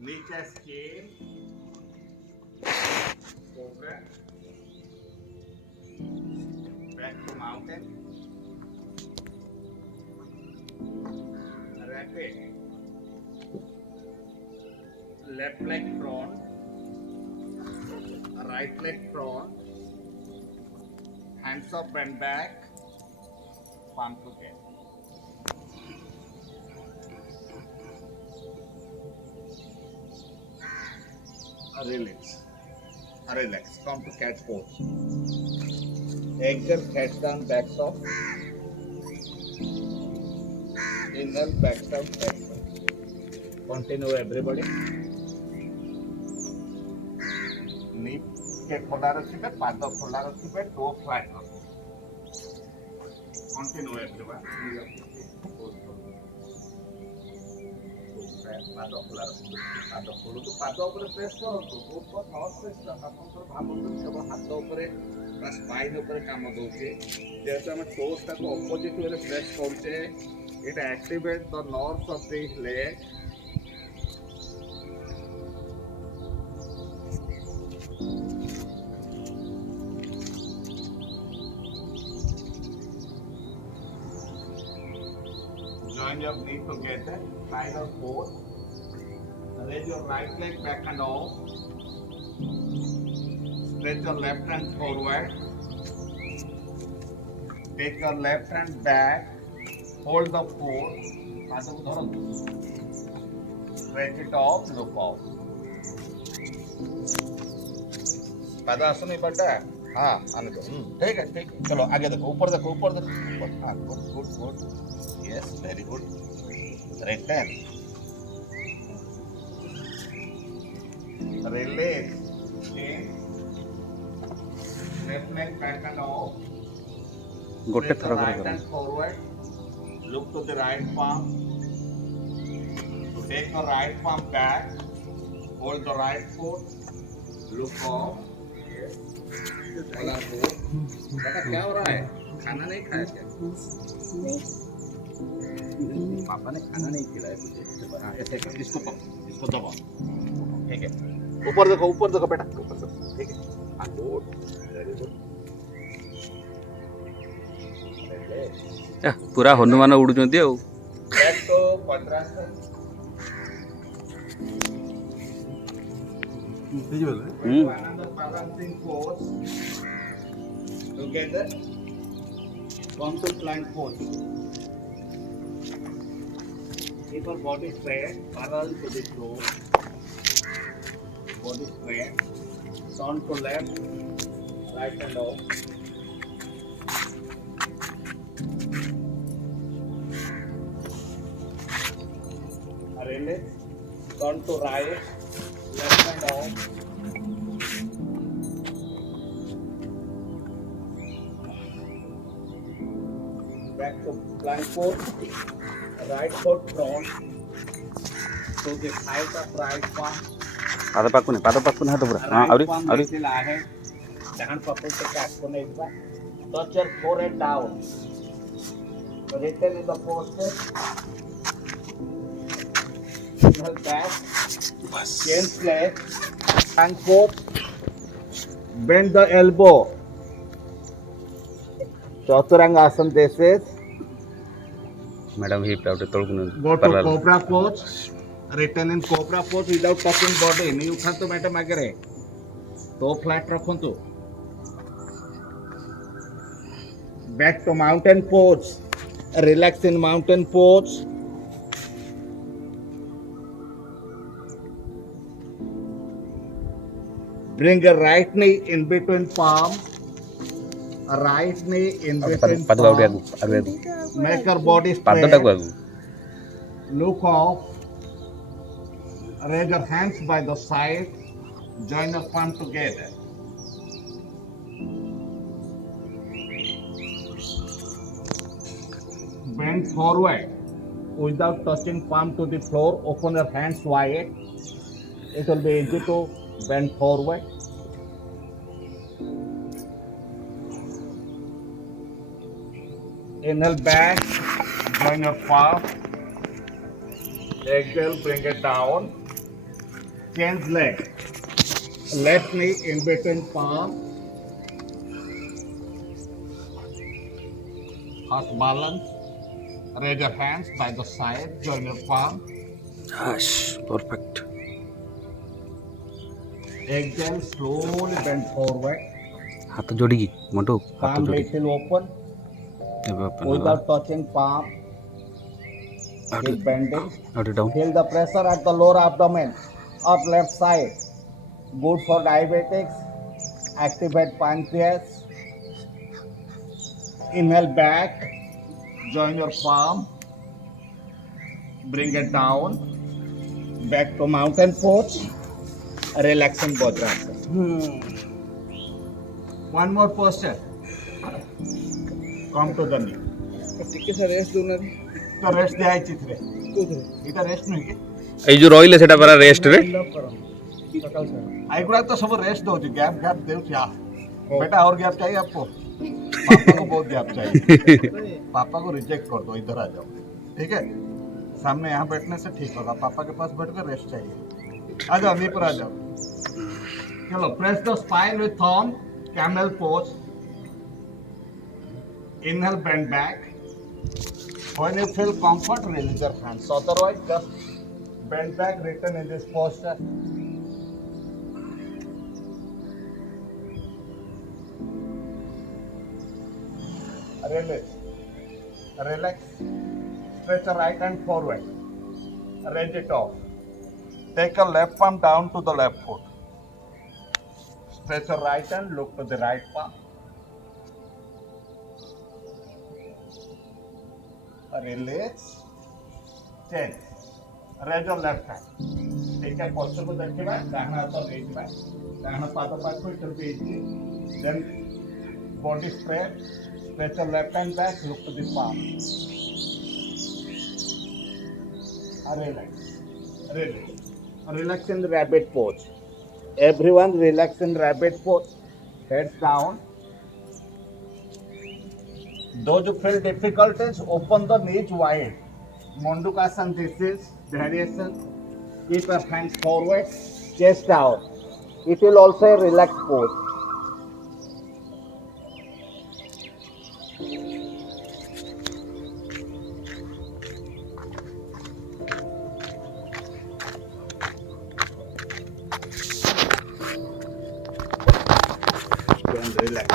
Nature scale, cobra, back to mountain, rapid, left leg front, right leg front, hands up and back, palm together. Relax. Relax. Come to cat pose. Exhale, head down, back soft. Inhale, back down, back soft. Continue everybody. Knee के खोला रखिए, पाद खोला रखिए, toe flat रखिए. Continue everyone. ପାଦ ଖୋଲା ରଖନ୍ତୁ ପାଦ ଖୋଲନ୍ତୁ ପାଦ ଉପରେ ପ୍ରେସ୍ କରନ୍ତୁ ବହୁତ ନ ପ୍ରେସ୍ କରନ୍ତୁ ଆପଣଙ୍କର ଭାବନ୍ତୁ କେବଳ ହାତ ଉପରେ ବା ସ୍ପାଇନ୍ ଉପରେ କାମ ଦଉଛି ଯେହେତୁ ଆମେ ଟୋସ୍ଟାକୁ ଅପୋଜିଟ୍ ୱେରେ ପ୍ରେସ୍ କରୁଛେ it activate the nerves of the leg join your knee together, side or forward. Raise your right leg back and off. Stretch your left hand forward. Take your left hand back. Hold the foot. Stretch it off. Look off. पादा आसन नहीं बढ़ता है हाँ आने दो ठीक है चलो आगे देखो ऊपर देखो ऊपर हाँ good good good yes very good return release chin left leg back and off गोटे थर right hand forward look to the right palm to take the right palm back hold the right foot look off बेटा क्या हो रहा है खाना नहीं खाया क्या पापा ने खाना नहीं खिलाया तुझे हाँ ऐसे इसको दबाओ ठीक है ऊपर देखो बेटा ऊपर देखो ठीक है हाँ गुड वेरी गुड पूरा हनुमान उड़ुचंती ଆଉ back to vajrasana another balancing pose together come to plank pose keep your body straight parallel to the floor body straight turn to left right and off relax turn to right left and off back to plank pose right foot front to the side of right palm पाद पाकुने हाथ पूरा हां आउरी आहे डान पकड़ के काट को नहीं बा touch your forehead down return in the posture inhale back change leg and forth bend the elbow chaturanga this is madam hip out तळकुन go to cobra pose return in cobra pose without touching body नहीं उठा तो madam आगे रहे तो flat रखो back to mountain pose relax in mountain pose bring your right knee in between palm right knee in between palm make your body straight look off raise your hands by the side join your palm together bend forward without touching palm to the floor open your hands wide it will be easy to bend forward inhale back join your palm exhale bring it down change leg. Left knee in between palm. First balance. Raise your hands by the side. Join your palm. Perfect. Exhale. Slowly bend forward. ହାତ ଯୋଡ଼ିକି ମଣ୍ଟୁ ହାତ Palm ଯୋଡ଼ିକି little open. ଏବେ open ହେଲା। Without touching palm. ଆଉ Keep ଟିକେ bending. ଆଉ ଟିକେ down. Feel the pressure at the lower abdomen of left side. Good for diabetics. Activate pancreas. Inhale back. Join your palm. Bring it down. Back to mountain pose. Relaxing Vajrasana. One more posture. Come to the knee. ଟିକେ sir rest ଦେଉନାହାନ୍ତି तो rest दिया है चित्रे କୋଉଥିରେ इटा rest नहीं के ଏଇ ଯୋଉ ରହିଲେ ସେଟା ପରା ରେଷ୍ଟରେ। ବିଲ୍ଡଅପ୍ କର ସକାଳ ସାର୍ आई गुड़ा तो सब रेस्ट दो जी गैप गैप देव क्या बेटा और गैप चाहिए आपको पापा को बहुत गैप चाहिए पापा को रिजेक्ट कर दो इधर आ जाओ ठीक है सामने यहाँ बैठने से ठीक होगा पापा के पास बैठ कर रेस्ट चाहिए आ जाओ नी पर आ जाओ चलो press the spine with thumb camel pose inhale bend back when you feel comfort release your hands otherwise just bend back return in this posture relax stretch the right hand forward raise it off take a left palm down to the left foot stretch your right hand look to the right palm release change raise your left hand ठीक है posture को देखिए Dana हाथ raise back Dana पाद पाद को इधर भेजिए then body spread stretch your left hand back look to the palm relax in the rabbit pose everyone relax in rabbit pose heads down. Those who feel difficulties, open the knees wide. Mondukasana, this is variation. Keep your hands forward, chest out. It will also a relaxed pose. Then relax.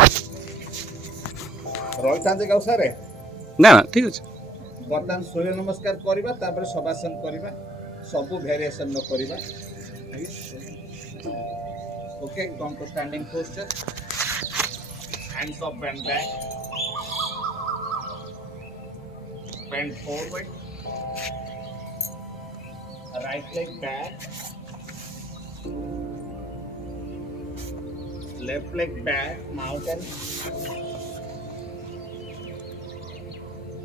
ରହିଥାନ୍ତି କୌଶରେ ନା ନା ଠିକ୍ ଅଛି। ବର୍ତ୍ତମାନ ସୂର୍ଯ୍ୟ ନମସ୍କାର କରିବା ତାପରେ ଶବାସନ କରିବା ସବୁ ଭେରିଏସନ ନ କରିବା okay come to standing posture hands up bend back bend forward right leg back left leg back mountain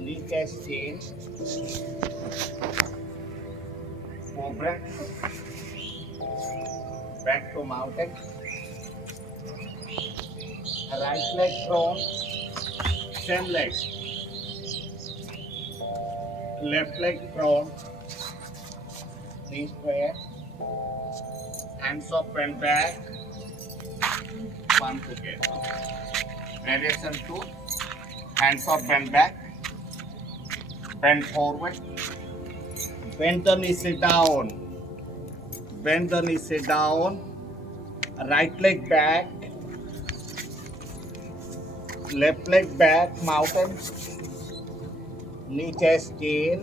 knee cast change cobra back to mountain right leg prone same leg left leg prone knee square hands up and back one together variation 2 hands up and back bend forward bend the knee sit down bend the knee sit down right leg back left leg back mountain knee chest in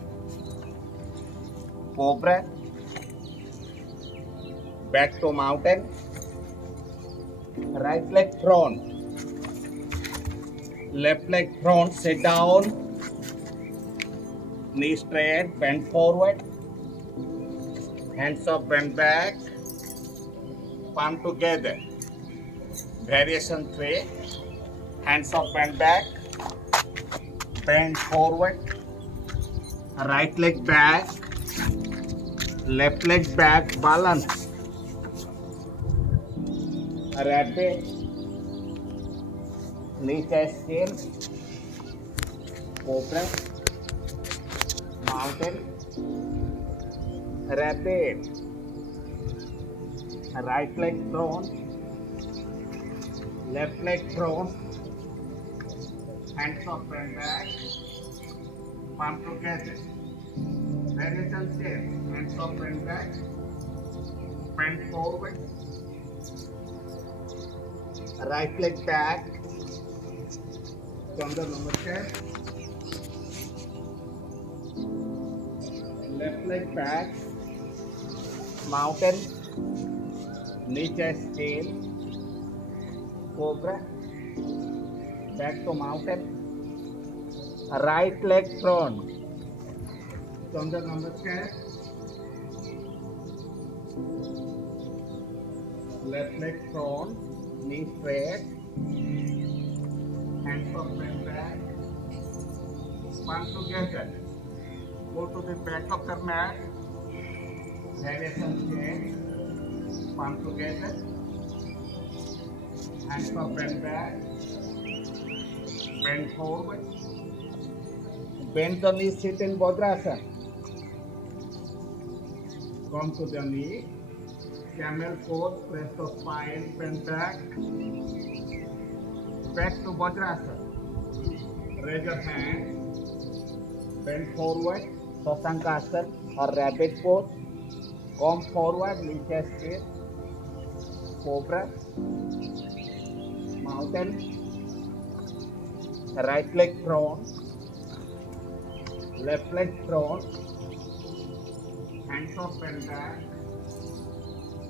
cobra back to mountain right leg front left leg front sit down knee straight bend forward hands up bend back palm together variation 3 hands up bend back bend forward right leg back left leg back balance rabbit knee chest in cobra mountain rabbit Right leg front, left leg front, hands up and back, palm together. Variation change, hands up and back, bend forward, right leg back, Surya Namaskar, left leg back, mountain, knee chest tail, cobra, back to mountain, right leg front, Surya Namaskar, left leg front, knee straight, hands up and back, palm together. Go to the back of the mat, variation change, palm together, hands up and back, bend forward, bend the knee, sit in Vajrasana. Come to the knee, camel pose, press the spine, bend back, back to Vajrasana. Raise your hand, bend forward, Sasankasana or rabbit pose. Come forward, knee chest in, cobra, mountain, right leg front, left leg front, hands up and back,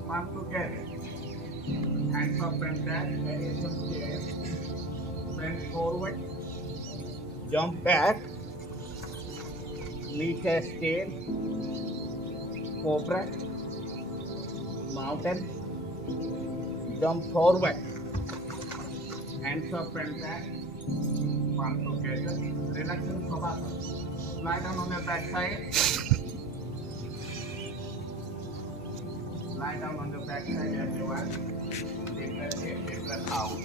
palm together, hands up and back, variation chair, bend forward, jump back, knee chest in, cobra, mountain, jump forward, hands up and back, palm together, relax in Savasana. Lie down on your back side. Lie down on your back side everyone. Deep breath in, deep breath out.